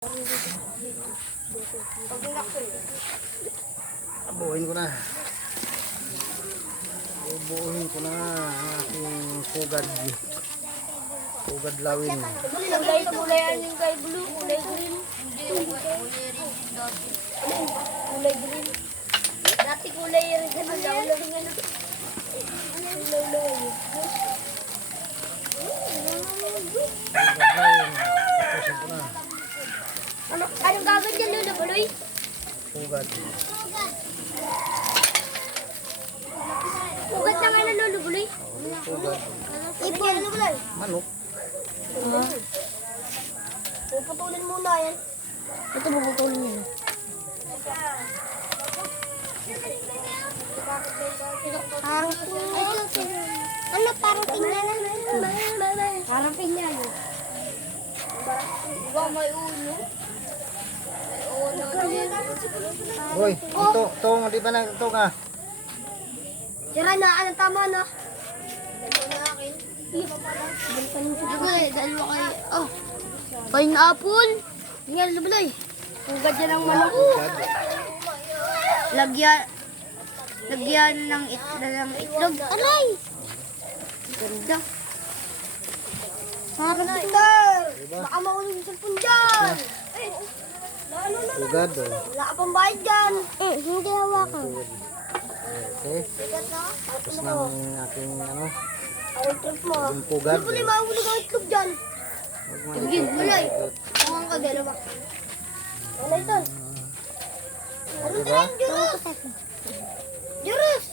Buuhin ko na. Buuhin ko na ang aking pugad. Pugad lawin. Kulay yung kay blue, kulay green. Kulay green. Dati kulay rin ano lang ano. Pugad lawin. Tapusin ko na. Anong gagawin dyan, Lolo Buloy? Pugad. Ugat na nga na, Lolo Buloy. Pugad. Ipon. Ano, Buloy? Manok. Puputulin muna yan. Ito puputulin yan. Parang ano, parang tingnan na. Parang tingnan. Diba may ulo? May ulo din. Hoy, ito, di ba na ito ka? Tira na, ano tama na? Dalawa na akin. Dalawa kayo. Oh, pineapple. Yan, labalay. Hugad yan ang manok. Lagyan ng itlog. Alay! Ganda. Mga kapitar! Baka maulong yung cellphone dyan! Pugad. Wala ka pang bayad dyan! Hindi hawakan. Okay. Tapos na ang aking ano. Awal trip mo. Yung pugad. Ano pala mahulog ang itlog dyan? Tigil, bulay. Mukhang ka dalawa. Ano ito? Ano Diba? train, Jurus? Jurus!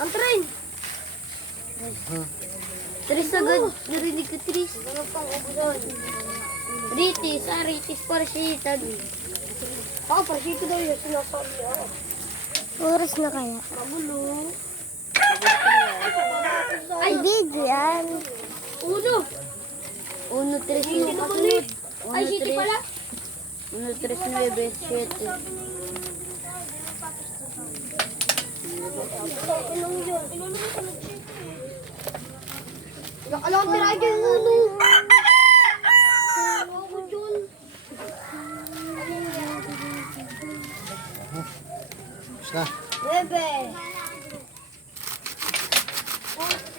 Ang train! Tris agad. Narinig ko, Tris. Ano pang ubusan? Ritis, ritis, parasitan. Ako, parasito daw yun. Sinasabi ako. Oras na kaya? Magulo. Ay, video yan. Uno. Uno, tres, City na ulit. Ay, city pala. Uno, tres, nueve, siete. Anong yun? Alam ko tira dyan uno. Ako dyan. Tapos na. Bebe.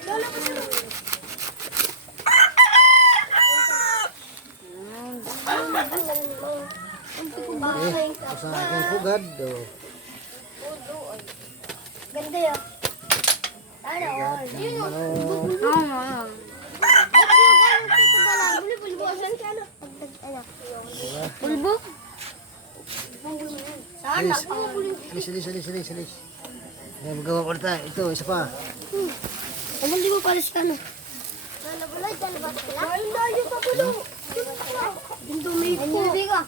Lola ko siya. Okay. Tapos na aking pugad. Ganda yun. Ano? Manok. Bulbo? Sana. Silis. Ayan, magawa ko na tayo. Ito, isa pa. Ano di mo palis ka no? Nalabulay, dalabas ka lang? Ay, layo pa bulo. Yung dumay po. Ay, hindi ka.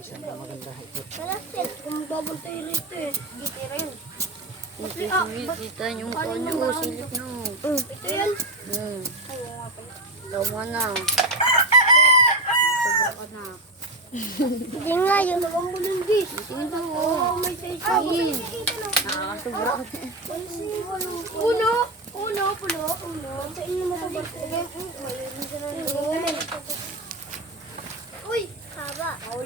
Isa pa maganda. Ito. Kung babantay rito eh. Dito rin. Kita yung kanya ko, silip nyo. Ito yan. Tama na. Sobra ka na. Hindi nga yun. Dalawang bulong bis. Tingin to. Oh, may size. Nakakasobra ka. Uno. Pulo. Sa inyo mo ba? Uy, haba. Oy.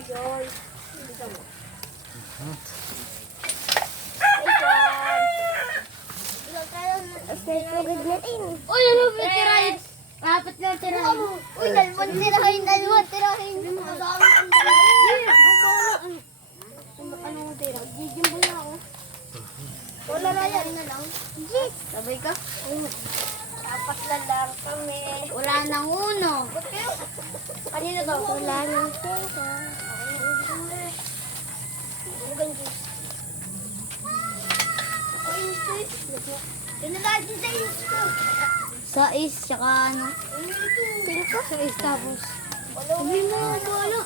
Uy, ano ba tirahin? Apat na tirahin. Uy, dalawang tirahin. Masama ang tirahin. Ano mo tirahin? Gigimbol na ako. Wala na yan na lang. Sabay ka? Dapat lang kami. Wala nang uno. Ba't kayo? Kanina daw? Wala nang pera. Tinalagi sa isko. Sais, tsaka ano? Cinco? Sais tapos. Sabi mo, wala.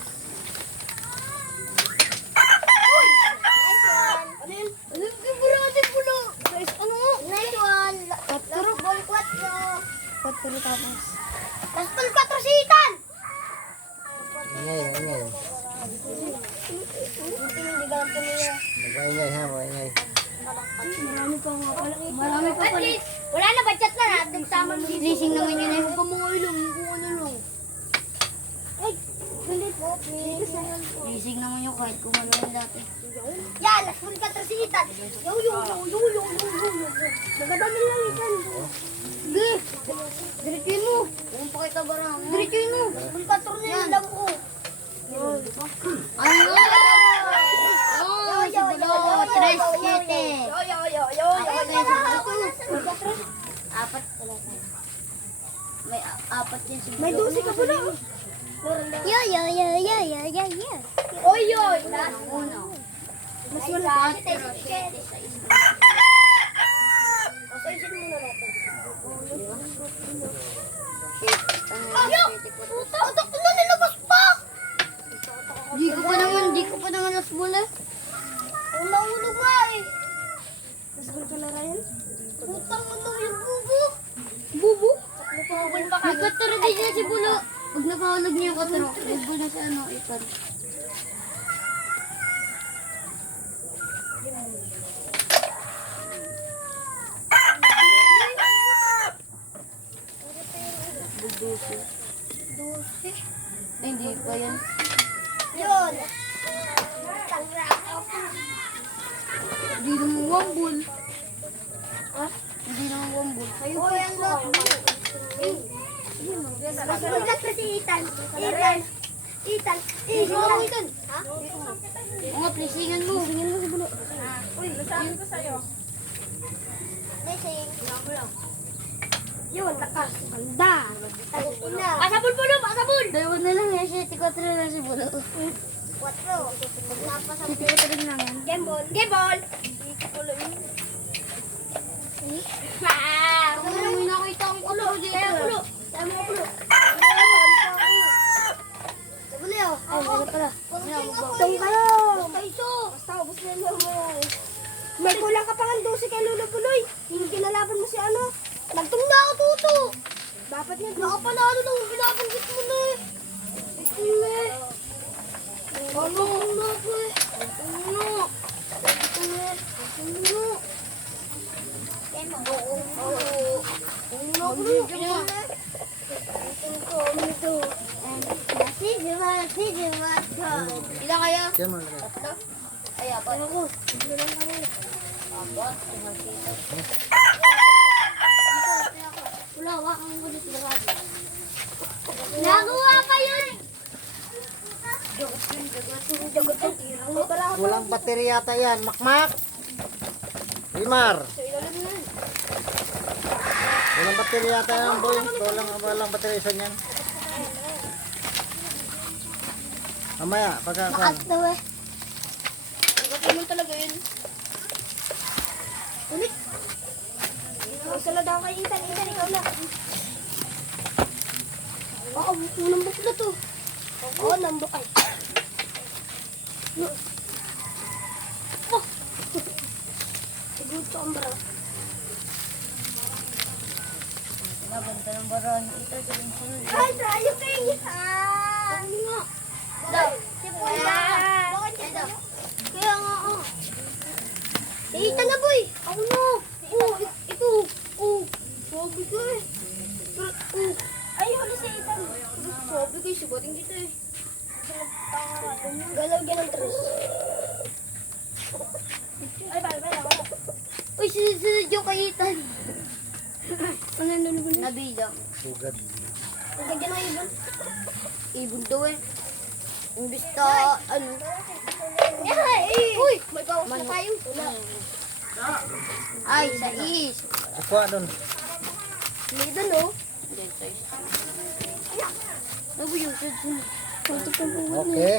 Uy! Nice one. Ano yun? Ano yung kimburate pulo? Guys, ano nga? Nice one. Last ball 4. 4 tapos. Last ball 4 sitan! Ingay. Buti hindi ganito niya. Mag-ingay ha, mag-ingay. Marami pa pala. Wala na, budget na. Nagtamang leasing naman yun eh. Huwag mo ilong, kung ano lang. Ay, galit mo, please. Leasing naman yung kahit kung ano yun dati. Yan, nasun ka trasitan. Yo. Nagadami lang ikan. Sige. Diretsuin mo. Kung pakita ba lang? Diretsuin mo. Kung katro na yung damo ko. Ano? Oh, si Bulo. 3-7. Apat. May apat yan si Bulo. May 12 ka pala. Yo. Oy. Uno. Mas malaki. 4, 7, 6. Pasaysin mo na natin. Puta! Utak na nilabas pa! Di ko pa naman nas bola. Ang nahulog nga eh. Nasaan ka na rin? Utang mo daw yung bubo. Bubo? Bubo pa May kataro din niya si Bulo. Pag nakahulog niya yung kataro, bubo na sa ano, ikan. Budusi. 12. Ay, hindi pa yan. Yun. Tangra. Hindi naman wambul. Hindi naman wambul. Ayun po yan lot. Masunod ka si Ethan. Ethan. Ha? Oo nga, pleasingan mo. Uy, nasabi ko sa'yo. Blessing. Yun, lakas. Ganda. Tagutin na. Pasabol po no, pasabol! Dalawa na lang eh, 7-4 na lang si Bulo. 4. Pag napasabol. 7-4 na lang. Gameball. Gameball. Ako na may nakita ang ulo dito. Pulo. Tama mo pulo. Sabuli oh. Ay, wala pala. Tong kayo. Basta ubos na mo. May kulang ka pa ng 12 kay Lolo Puloy. Hindi kinalaban mo si ano. Nagtungda ako tuto. Dapat nga. Nakapanalo nung binabanggit mo na eh. Ano na po eh. Ilan kaya? Diyan mo lagay. Ay, apat. Apat. Wala, wakang ko dito na radyo. Nagawa ka yun! Jagot yung tirang mo pala. Walang baterya yata yan. Makmak! Rimar! Walang baterya yata yan, boy. Walang baterya isa niyan. Mamaya, pagkakuan. Makas daw eh. Jagot mo talaga yun. Ulit. Masala daw kay Ethan. Ethan, ikaw na. Oo, nambok na to. Oo, nambok ay. Oh! Siguro to ang bra. Nabanta ng baron. Ito, sunod. Ay, tayo kayo Ethan! Ano nga? Daw. Bakit ito? Kaya nga, oh. Ethan na, boy. Ako na. Oh, ito. Oh, sabi ko eh. Ay, wala si Ethan. Sabi ko, subating dito eh. Galaw ng tres. Ay, bala. Uy, sunod yung kay Ethan. Ano nalulubon na? Nabilang. Sugad. Ang gagyan ng ibon. Ibon daw eh. Imbis na, ano. Uy, may bawas na tayo. Ay, sa is. Ikuha doon. May doon, oh. Ano yung sunod? Okay.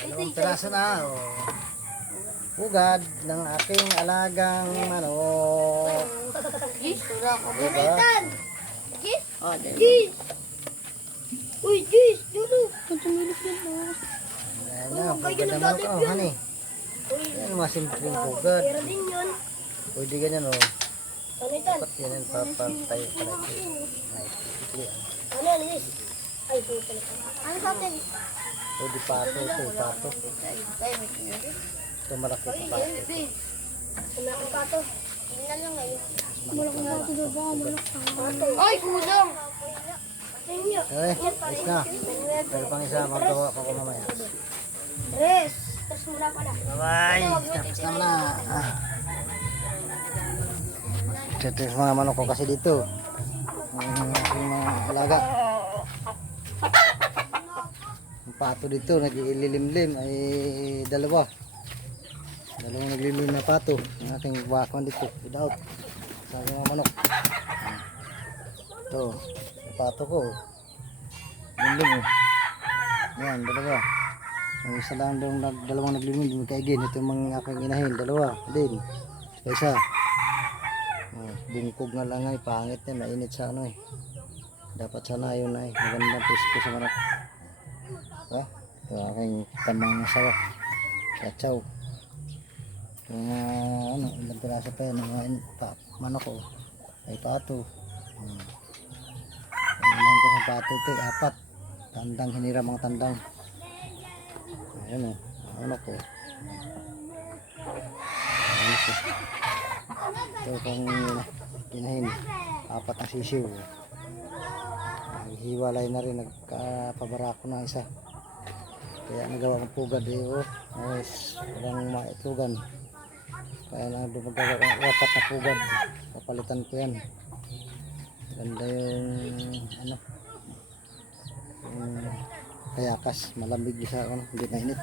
Dalawang piraso na. Oh. Hugad ng aking alagang manok. Gis, wala ka ba? Diba? Ethan! Gis! Oh, dali. Gis! Uy, Gis! Dulo! Ang tumilip yan, oh. Ayan na, hugad ng manok. Oh, honey. Yan mga simpleng hugad. Pero din yun. Pwede ganyan, oh. Ano, Ethan? Dapat yan, papatay pala ito. Ay, simple, ah. Ano, Gis? Ay, puta na. Ano sa atin? Pwede pato ito, pato. Tayo, may tingnan. Ito malaki pa pato. Kumakang pato. Hindi na lang ngayon. Ay, kulang. Okay, ayos na. Pero pang isa, maggawa pa ko mamaya. Res. Tapos mura pa na. Bye-bye! Tapos naman na. Check mga manok ko kasi dito. Ang aking mga alaga. Ang pato dito, nag-ililimlim ay dalawa. Dalawang naglilim na pato. Ang aking bakwan dito, without. Sa mga manok. Ito, yung pato ko. Limlim oh. Yan, dalawa. Ang isa lang doon, dalawang naglilim, magkaigin. Ito yung mga aking inahin, dalawa. Din. Isa. Oh, bungkog na lang ay, pangit yan, mainit sa ano eh. Dapat sana yun ay, magandang presko sa manok. Ito aking tamang asawa. Kachaw. Yung ano, ilang piraso pa yan, mga manok ko. Ay pato. Ang ko sa pato ito, 4. Tandang, hiniram ang tandang. Ayan o, ano ko. Ito kung inahin, 4 ang sisiw. Hiwalay na rin, nagkapabarako na isa. Kaya nagawa kong pugad eh, ayos, walang maitlugan. Kaya na magawa kong 4 na pugad, papalitan ko yan. Ganda yung ano, kayakas, malamig sa ano, hindi mainit.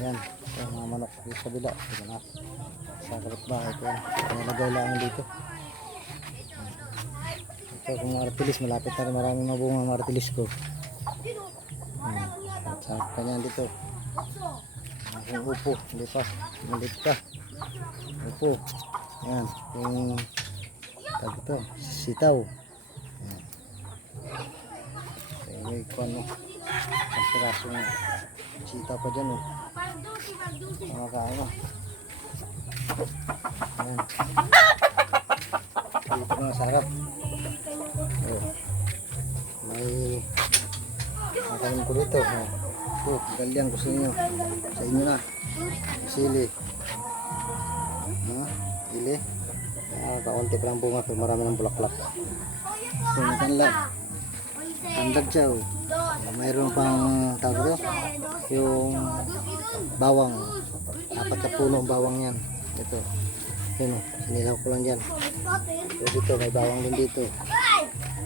Ayan, ito mga manok dito sa bila, ito na sa kapitbahay ko yan, nalagay lang dito. Ito kung artilis, malapit na rin, maraming mabunga ng artilis ko. At sa kanya dito aking upo, hindi pa, malit pa upo. Ayan, yung tag ito, sitaw. Ayan, may ano, ang pirasong sitaw pa dyan oh. Mga kaano. Ayan, dito mga sarap. Oh, may makain ko dito. Oh, galyang gusto niyo. Sa inyo na. Sili. Sili. Kaunti pa lang bunga pero marami ng bulaklak. Ito matanlag. Tandag siya. Oh. Mayroon pang tawag ito. Yung bawang. 4 na puno ang bawang yan. Ito. Yun oh. Sinilaw ko lang dyan. So dito may bawang din dito.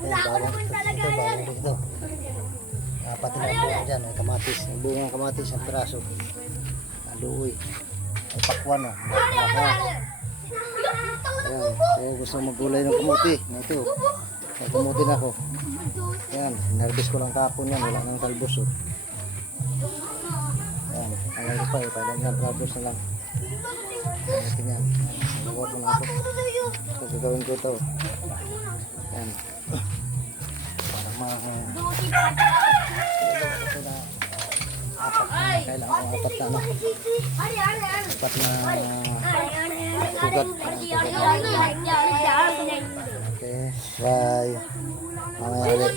Ayan, bawang dito. Bawang dito. 4 na bunga dyan. May kamatis. May bunga kamatis ang piraso. Aluoy. May pakwan o. Ayan. Kaya gusto magulay ng kamuti. Ito. May kamuti na ako. Ayan. Nervous ko lang kapon yan. Wala nang talbos o. Ayan. Ayan ko pa eh. Parang yan. Talbos na lang. Kamuti niyan. Nagawa ko na ako. Ito gagawin ko ito. Ayan. Parang mga kailangan ko 4 na ano, 4 na sugat. Okay, bye. Mamaya ulit.